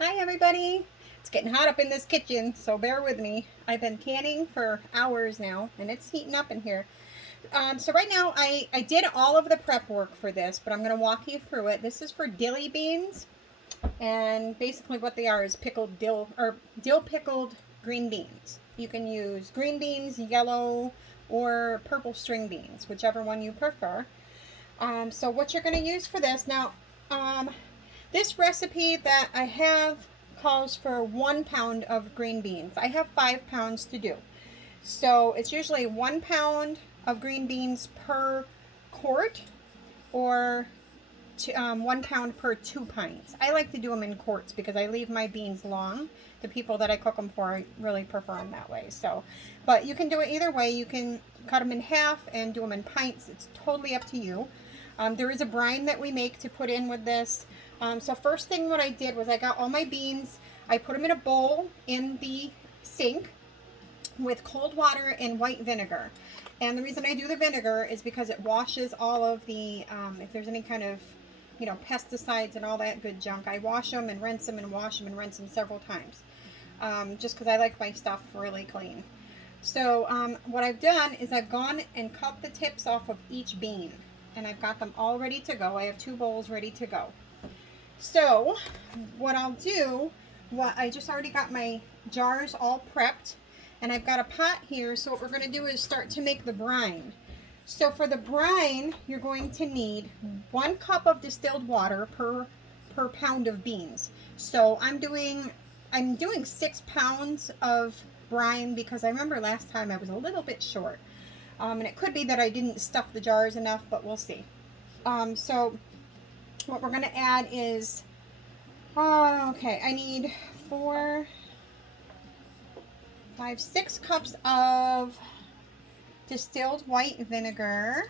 Hi everybody! It's getting hot up in this kitchen, so bear with me. I've been canning for hours now, and it's heating up in here. So right now, I did all of the prep work for this, but I'm going to walk you through it. This is for dilly beans, and basically what they are is pickled dill, or dill pickled green beans. You can use green beans, yellow, or purple string beans, whichever one you prefer. So what you're going to use for this, now, this recipe that I have calls for 1 pound of green beans. I have 5 pounds to do. So it's usually 1 pound of green beans per quart, or 1 pound per 2 pints. I like to do them in quarts because I leave my beans long. The people that I cook them for really prefer them that way. So, but you can do it either way. You can cut them in half and do them in pints. It's totally up to you. There is a brine that we make to put in with this. So first thing what I did was I got all my beans. I put them in a bowl in the sink with cold water and white vinegar. And the reason I do the vinegar is because it washes all of the, if there's any kind of, pesticides and all that good junk, I wash them and rinse them and wash them and rinse them several times. Just because I like my stuff really clean. So what I've done is I've gone and cut the tips off of each bean. And I've got them all ready to go. I have 2 bowls ready to go. So what I'll do, I just already got my jars all prepped, and I've got a pot here. So what we're going to do is start to make the brine. So for the brine, you're going to need 1 cup of distilled water per pound of beans. So I'm doing 6 pounds of brine because I remember last time I was a little bit short. And it could be that I didn't stuff the jars enough, but we'll see. So what we're going to add is, okay, I need 4, 5, 6 cups of distilled white vinegar.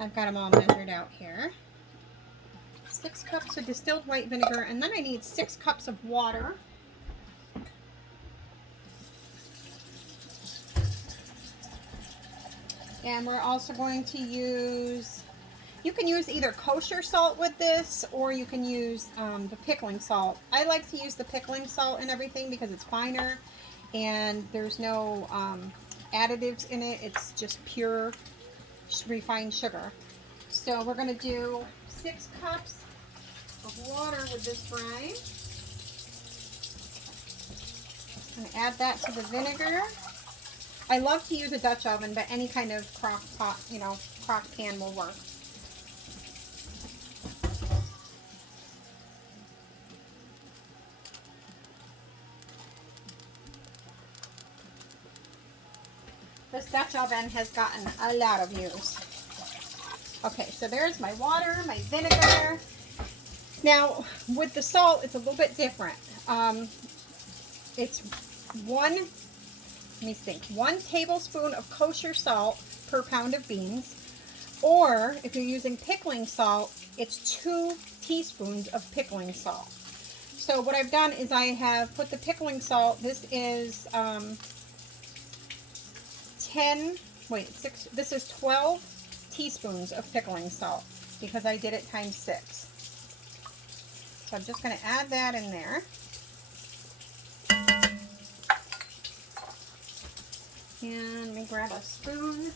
I've got them all measured out here. 6 cups of distilled white vinegar, and then I need 6 cups of water. And we're also going to use, you can use either kosher salt with this, or you can use the pickling salt. I like to use the pickling salt and everything because it's finer and there's no additives in it. It's just pure refined sugar. So we're going to do 6 cups of water with this brine. I'm going to add that to the vinegar. I love to use a Dutch oven, but any kind of crock pot, crock pan will work. This Dutch oven has gotten a lot of use. Okay, so there's my water, my vinegar. Now, with the salt, it's a little bit different. It's 1 tablespoon of kosher salt per pound of beans, or if you're using pickling salt, it's 2 teaspoons of pickling salt. So what I've done is I have put the pickling salt, this is 12 teaspoons of pickling salt because I did it times 6. So I'm just going to add that in there. And let me grab a spoon.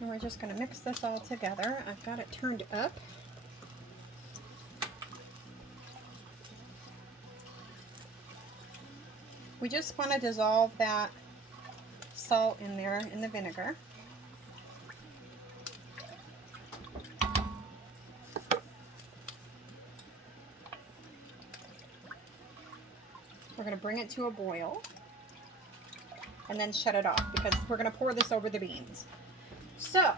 And we're just going to mix this all together. I've got it turned up. We just want to dissolve that salt in there in the vinegar. We're going to bring it to a boil and then shut it off because we're going to pour this over the beans. So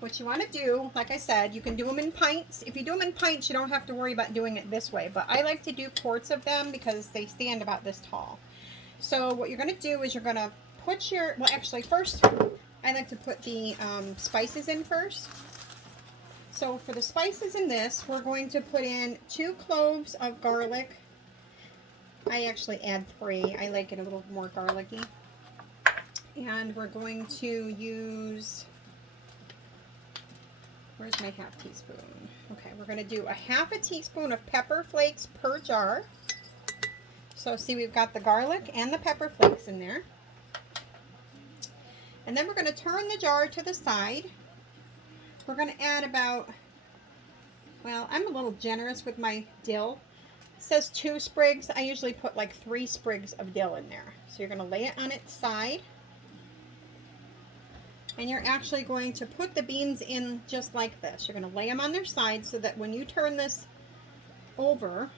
what you want to do, like I said, you can do them in pints. If you do them in pints, you don't have to worry about doing it this way, but I like to do quarts of them because they stand about this tall. So what you're going to do is you're going to put your, well actually first I like to put the spices in first. So for the spices in this, we're going to put in 2 cloves of garlic. I actually add 3. I like it a little more garlicky. And we're going to use, where's my half teaspoon? Okay, we're going to do a half a teaspoon of pepper flakes per jar. So see, we've got the garlic and the pepper flakes in there. And then we're going to turn the jar to the side. We're going to add about, well, I'm a little generous with my dill. It says 2 sprigs. I usually put like 3 sprigs of dill in there. So you're going to lay it on its side. And you're actually going to put the beans in just like this. You're going to lay them on their side so that when you turn this over,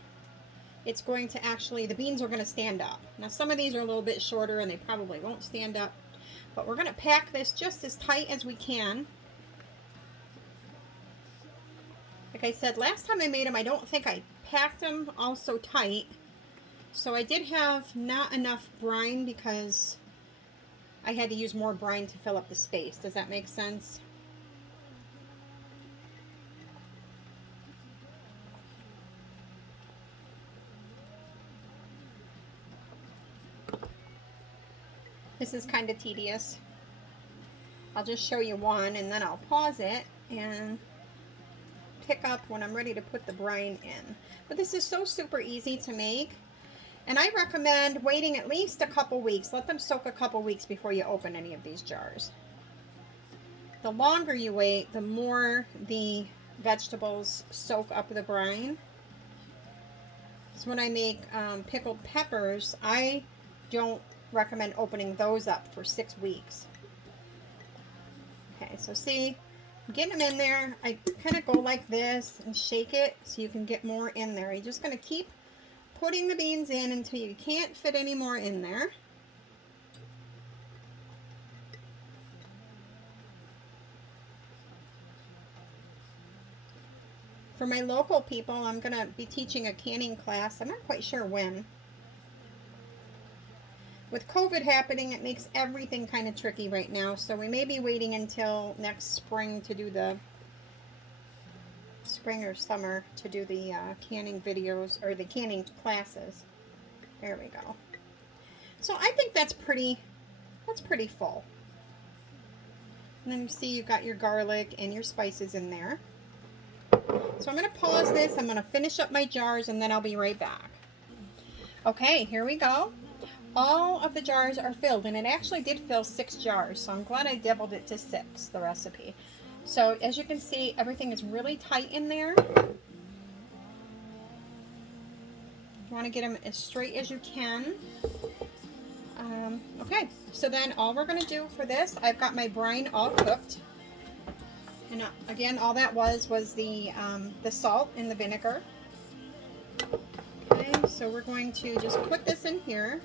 it's going to actually, the beans are going to stand up. Now some of these are a little bit shorter and they probably won't stand up. But we're going to pack this just as tight as we can. Like I said, last time I made them, I don't think I packed them all so tight. So I did have not enough brine because I had to use more brine to fill up the space. Does that make sense? This is kind of tedious. I'll just show you one and then I'll pause it and pick up when I'm ready to put the brine in. But this is so super easy to make. And I recommend waiting at least a couple weeks. Let them soak a couple weeks before you open any of these jars. The longer you wait, the more the vegetables soak up the brine. So when I make pickled peppers, I don't recommend opening those up for 6 weeks. Okay, so see, I'm getting them in there. I kind of go like this and shake it so you can get more in there. You're just going to keep putting the beans in until you can't fit any more in there. For my local people, I'm going to be teaching a canning class. I'm not quite sure when. With COVID happening, it makes everything kind of tricky right now, so we may be waiting until next spring to do the spring or summer to do the canning videos or the canning classes. There we go. So I think that's pretty full. And then you see you've got your garlic and your spices in there. So I'm going to pause this. I'm going to finish up my jars and then I'll be right back. Okay, here we go. All of the jars are filled, and it actually did fill 6 jars, so I'm glad I doubled it to 6, the recipe. So as you can see, everything is really tight in there. You want to get them as straight as you can. Okay, so then all we're going to do for this, I've got my brine all cooked. And again, all that was the salt and the vinegar. Okay, so we're going to just put this in here.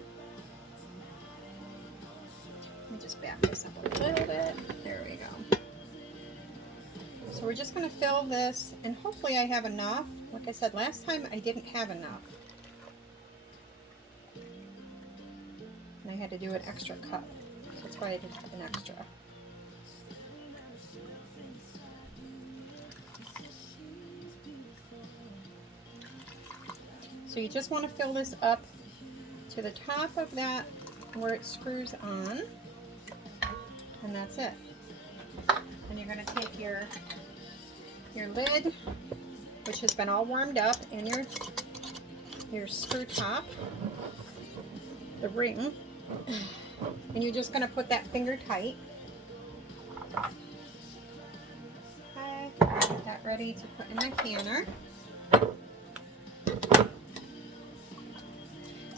Let me just back this up a little bit. There we go. So we're just going to fill this, and hopefully I have enough. Like I said, last time I didn't have enough. And I had to do an extra cup. So that's why I did an extra. So you just want to fill this up to the top of that where it screws on. And that's it. And you're going to take your lid, which has been all warmed up, and your screw top, the ring, and you're just going to put that finger tight. Okay, get that ready to put in my canner.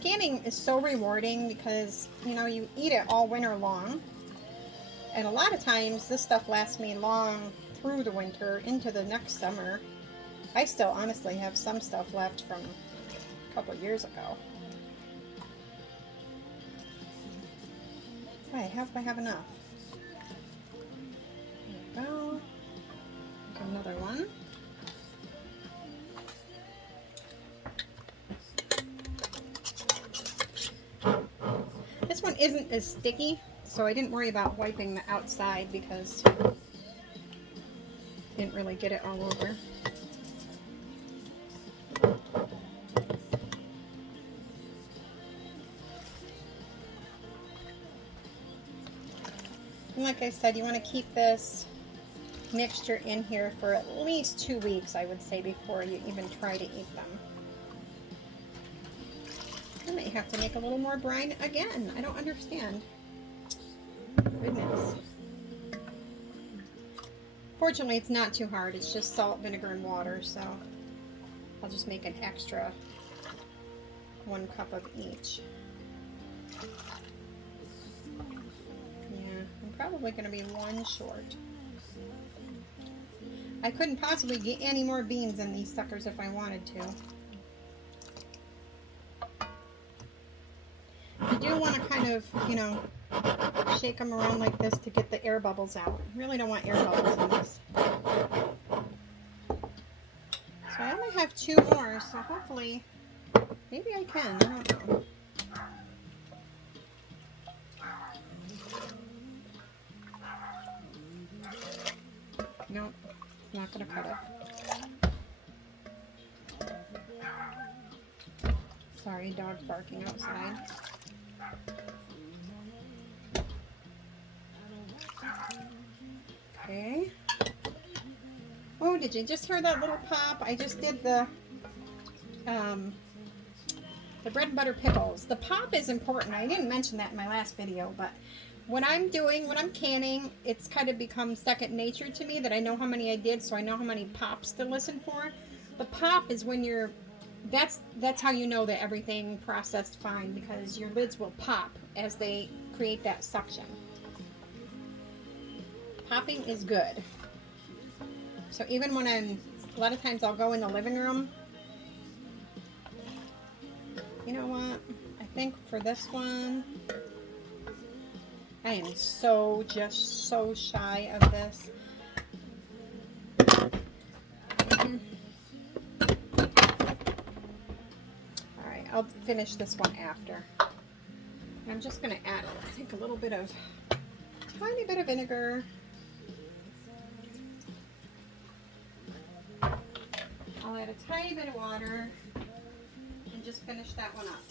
Canning is so rewarding because, you know, you eat it all winter long. And a lot of times this stuff lasts me long through the winter into the next summer. I still honestly have some stuff left from a couple of years ago. I hope I have enough. There we go. Make another one. This one isn't as sticky, so I didn't worry about wiping the outside because I didn't really get it all over. And like I said, you want to keep this mixture in here for at least 2 weeks, I would say, before you even try to eat them. I may have to make a little more brine again. I don't understand. Goodness. Fortunately, it's not too hard. It's just salt, vinegar, and water, so I'll just make an extra 1 cup of each. Yeah, I'm probably going to be 1 short. I couldn't possibly get any more beans in these suckers if I wanted to. You do want to kind of, you know, shake them around like this to get the air bubbles out. Really don't want air bubbles in this. So I only have 2 more, so hopefully, maybe I can, I don't know. Nope, not gonna cut it. Sorry, dog's barking outside. Okay. Oh, did you just hear that little pop? I just did the bread and butter pickles. The pop is important. I didn't mention that in my last video, but when I'm canning, it's kind of become second nature to me that I know how many I did, so I know how many pops to listen for. The pop is when you're, that's how you know that everything processed fine, because your lids will pop as they create that suction. Popping is good. So even when a lot of times I'll go in the living room. You know what? I think for this one, I am just so shy of this. Alright, I'll finish this one after. I'm just going to add, I think, a little bit of, tiny bit of vinegar. I'll add a tiny bit of water and just finish that one up.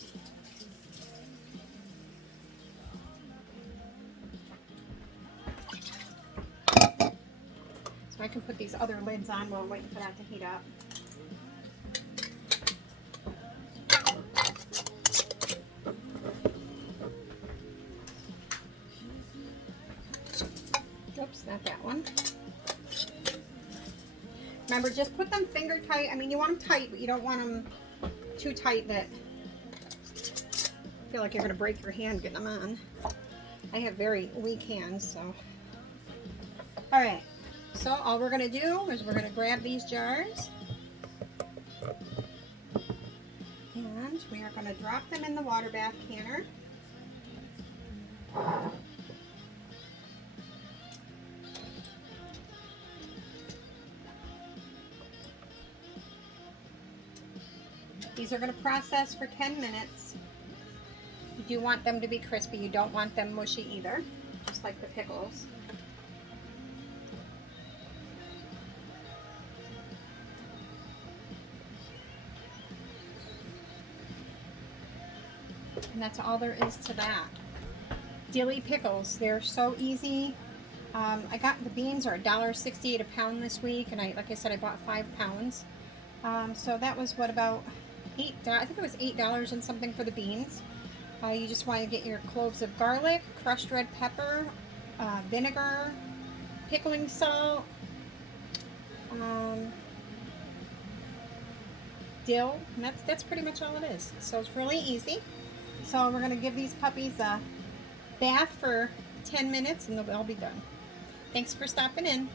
So I can put these other lids on while I'm waiting for that to heat up. Oops, not that one. Remember, just put them finger tight. I mean, you want them tight, but you don't want them too tight that you feel like you're going to break your hand getting them on. I have very weak hands, so. All right, so all we're going to do is we're going to grab these jars. And we are going to drop them in the water bath canner. These are going to process for 10 minutes. You do want them to be crispy. You don't want them mushy either, just like the pickles. And that's all there is to that. Dilly pickles, they're so easy. I got the beans are $1.68 a pound this week, and like I said, I bought 5 pounds. So that was what, about I think it was $8 and something for the beans. You just want to get your cloves of garlic, crushed red pepper, vinegar, pickling salt, dill, and that's pretty much all it is. So it's really easy. So we're going to give these puppies a bath for 10 minutes and they'll all be done. Thanks for stopping in.